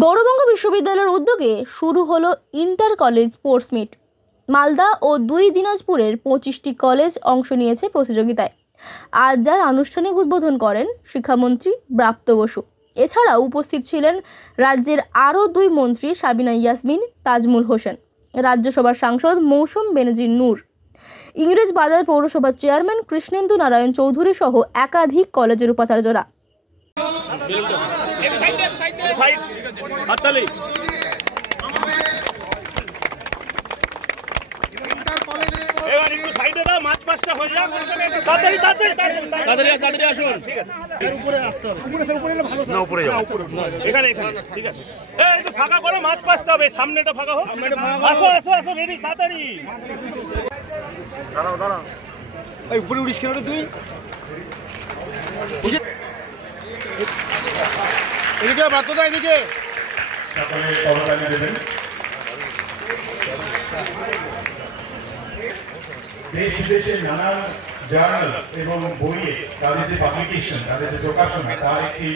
গৌড়বঙ্গ বিশ্ববিদ্যালয়ের উদ্যোগে শুরু হলো inter college sports meet. Malda ও দুই দিনাজপুরের 25টি কলেজ অংশ নিয়েছে প্রতিযোগিতায়। আজ যার আনুষ্ঠানিক উদ্বোধন করেন শিক্ষামন্ত্রী ব্রাত্য বসু। এছাড়াও উপস্থিত ছিলেন রাজ্যের আরও দুই মন্ত্রী সাবিনা ইয়াসমিন, তাজমুল হোসেন, রাজ্যসভার সাংসদ মৌসুম বেনজির নূর, ইংরেজবাজার পৌরসভার চেয়ারম্যান কৃষ্ণেন্দু নারায়ণ চৌধুরী সহ একাধিক কলেজের উপাচার্যরা। উপরে উড়িস কেন তুই? এদিকে বার্তা এদিকে দেশ বিদেশের নানান জার্নাল এবং বইয়ে তাদের যে পাবলিকেশন, তাদের যে প্রকাশনা, তার একটি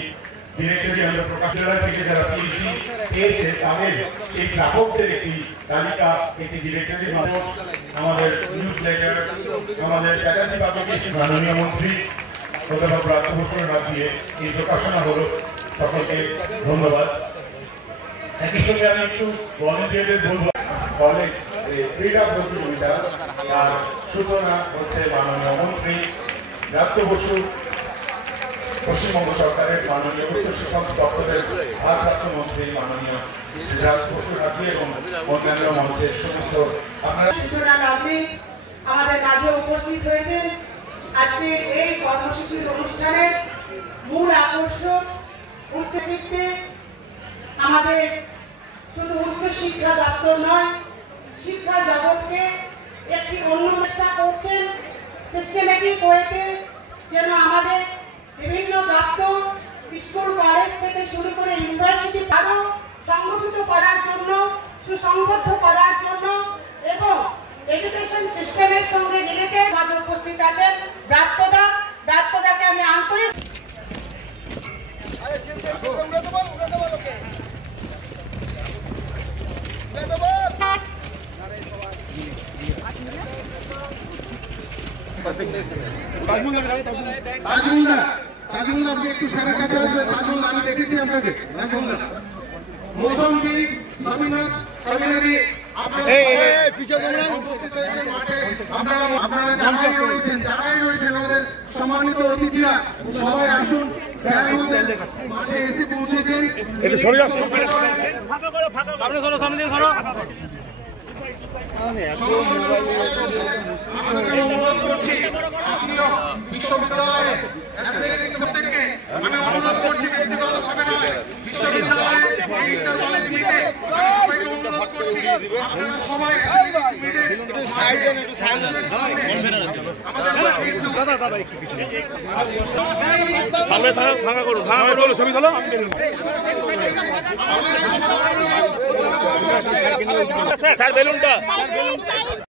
ডিরেক্টরি আমরা প্রকাশনালয় থেকে যারা পিএইচডি পেয়েছে তাদের সেই গ্রাহকদের একটি তালিকা, একটি ডিরেক্টরির মাধ্যমে আমাদের নিউজ লেটার, আমাদের একাধিক পাবলিকেশন মাননীয় মন্ত্রী অধ্যাপক ব্রাত্য বসুর হাত দিয়ে এই প্রকাশনা হলো। সকলকে ধন্যবাদ। একই সঙ্গে আমি একটু ভলেন্টিয়ারদের বলবো, কলেজ ক্রীড়া প্রতিযোগিতা তার সূচনা হচ্ছে মাননীয় মন্ত্রী ব্রাত্য বসু, পশ্চিমবঙ্গ সরকারের মাননীয় উচ্চ শিক্ষা দপ্তরের ভারপ্রাপ্ত মন্ত্রী মাননীয় শ্রী ব্রাত্য বসুর হাত দিয়ে এবং অন্যান্য মঞ্চের সমস্ত আপনারা আমাদের মাঝে উপস্থিত হয়েছেন। আজকে এই কর্মসূচির অনুষ্ঠানের মূল আকর্ষণ উচ্চশিক্ষা, আমাদের শুধু উচ্চশিক্ষা দপ্তর নয়, শিক্ষা জগৎকে একটি অনুষ্ঠিত করছেন সিস্টেমেটিক ওয়েতে, যেন আমাদের বিভিন্ন দপ্তর, স্কুল, কলেজ থেকে শুরু করে ইউনিভার্সিটি আরও সংগঠিত করার জন্য, সুসংবদ্ধ করার জন্য এবং এডুকেশন সিস্টেমের সঙ্গে রিলেটেড মাঝে উপস্থিত আছেন ব্রাত্যদাকে আমি আন্তরিক আপনি একটু সারার কাছে আসবেন। আমি দেখেছি আপনাকে সম্মানিত অতিথিরা সবাই আসুন, মাঠে এসে পৌঁছেছেন। অনুরোধ করছি, আপনিও বিশ্ববিদ্যালয়ে আমি অনুরোধ করছি, ব্যক্তিগতভাবে নয়, বিশ্ববিদ্যালয়ে সবাই স্যার বেলুনটা